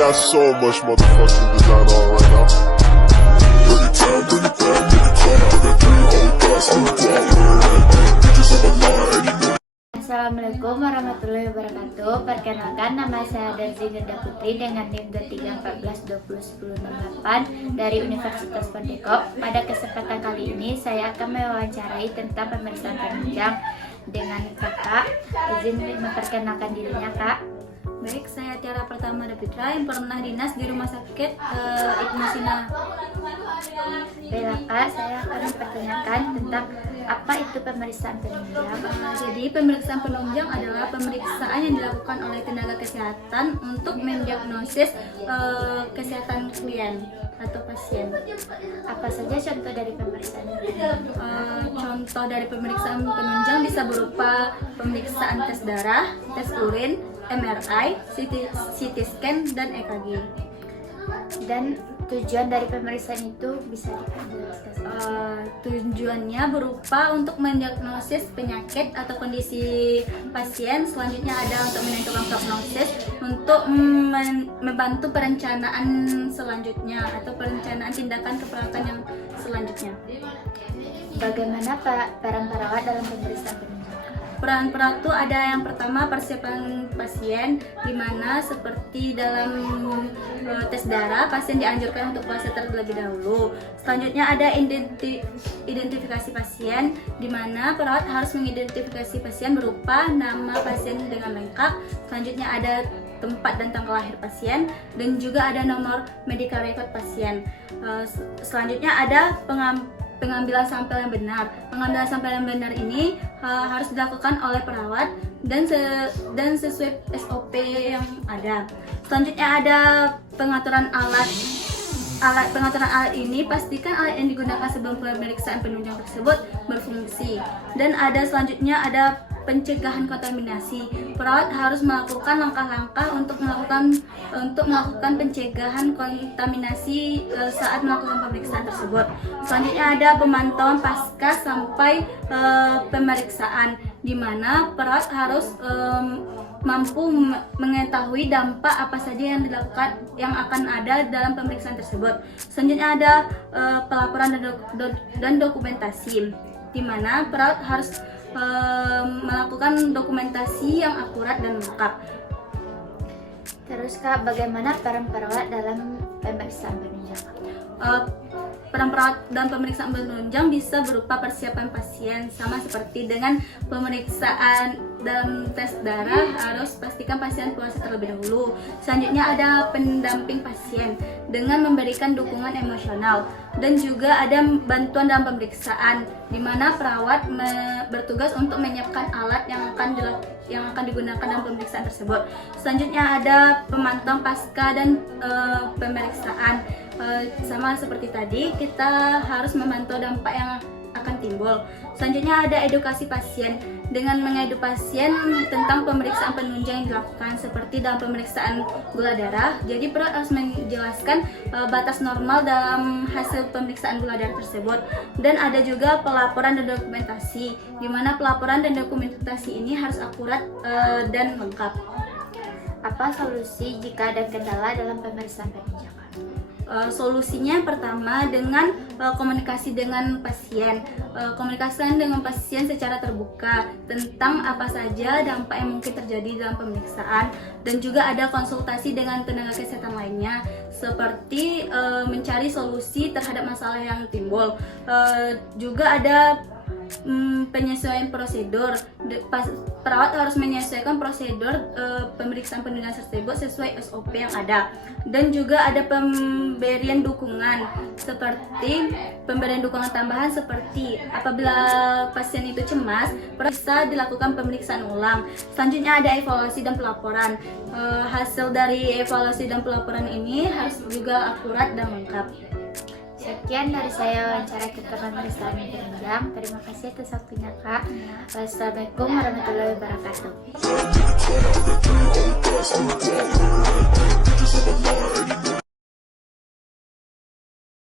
got so much motherfucking design on right now. Bring it down, bring it down, bring it down. I got 3 whole thoughts on the block. Bitches on my mind, and you know. Assalamualaikum warahmatullahi wabarakatuh. Perkenalkan, nama saya Zinda Putri dengan NIM 2314201068 dari Universitas Pondokop. Pada kesempatan kali ini saya akan mewawancarai tentang pemeriksaan penunjang dengan kakak. Izin memperkenalkan dirinya, Kak. Baik, saya Tiara Pertama Dapitra yang pernah dinas di Rumah Sakit Ibnu Sina. Baiklah, Kak, saya akan mempertanyakan tentang apa itu pemeriksaan penunjang. Jadi pemeriksaan penunjang adalah pemeriksaan yang dilakukan oleh tenaga kesehatan untuk mendiagnosis kesehatan klien atau pasien. Apa saja contoh dari pemeriksaan ini? Contoh dari pemeriksaan penunjang bisa berupa pemeriksaan tes darah, tes urin, MRI, CT scan, dan EKG. Dan tujuan dari pemeriksaan itu bisa dijelaskan? Tujuannya berupa untuk mendiagnosis penyakit atau kondisi pasien. Selanjutnya ada untuk menentukan prognosis, untuk membantu perencanaan selanjutnya atau perencanaan tindakan keperawatan yang selanjutnya. Bagaimana peran perawat dalam pemeriksaan penunjang? Peran perawat itu ada yang pertama persiapan pasien, di mana seperti dalam tes darah pasien dianjurkan untuk puasa terlebih dahulu. Selanjutnya ada identifikasi pasien, di mana perawat harus mengidentifikasi pasien berupa nama pasien dengan lengkap. Selanjutnya ada tempat dan tanggal lahir pasien, dan juga ada nomor medical record pasien. Selanjutnya ada pengambilan sampel yang benar. Pengambilan sampel yang benar ini harus dilakukan oleh perawat dan sesuai SOP yang ada. Selanjutnya ada pengaturan alat. Pengaturan alat ini pastikan alat yang digunakan sebelum pemeriksaan penunjang tersebut berfungsi. Dan selanjutnya ada pencegahan kontaminasi. Perawat harus melakukan langkah-langkah untuk melakukan pencegahan kontaminasi saat melakukan pemeriksaan tersebut. Selanjutnya ada pemantauan pasca sampai pemeriksaan, di mana perawat harus mampu mengetahui dampak apa saja yang akan ada dalam pemeriksaan tersebut. Selanjutnya ada pelaporan dan dokumentasi, di mana perawat harus melakukan dokumentasi yang akurat dan lengkap. Terus, Kak, bagaimana peran perawat dalam pemeriksaan penunjang? Peran perawat dalam pemeriksaan penunjang bisa berupa persiapan pasien, sama seperti dengan pemeriksaan dalam tes darah, harus pastikan pasien puasa terlebih dahulu. Selanjutnya ada pendamping pasien dengan memberikan dukungan emosional, dan juga ada bantuan dalam pemeriksaan, di mana perawat bertugas untuk menyiapkan alat yang akan digunakan dalam pemeriksaan tersebut. Selanjutnya ada pemantauan pasca dan pemeriksaan. Sama seperti tadi, kita harus memantau dampak yang akan timbul. Selanjutnya ada edukasi pasien, dengan mengedukasi pasien tentang pemeriksaan penunjang yang dilakukan, seperti dalam pemeriksaan gula darah. Jadi perawat harus menjelaskan batas normal dalam hasil pemeriksaan gula darah tersebut. Dan ada juga pelaporan dan dokumentasi, di mana pelaporan dan dokumentasi ini harus akurat dan lengkap. Apa solusi jika ada kendala dalam pemeriksaan penunjang? Solusinya yang pertama dengan komunikasi dengan pasien. Komunikasikan dengan pasien secara terbuka tentang apa saja dampak yang mungkin terjadi dalam pemeriksaan, dan juga ada konsultasi dengan tenaga kesehatan lainnya, seperti mencari solusi terhadap masalah yang timbul. Juga ada penyesuaian prosedur. Perawat harus menyesuaikan prosedur pemeriksaan penunjang tersebut sesuai SOP yang ada. Dan juga ada pemberian dukungan, seperti pemberian dukungan tambahan, seperti apabila pasien itu cemas, bisa dilakukan pemeriksaan ulang. Selanjutnya ada evaluasi dan pelaporan. Hasil dari evaluasi dan pelaporan ini harus juga akurat dan lengkap. Sekian dari saya wawancara kita pemeriksaan penunjang. Terima kasih atas waktunya, Kak. Wassalamualaikum warahmatullahi wabarakatuh.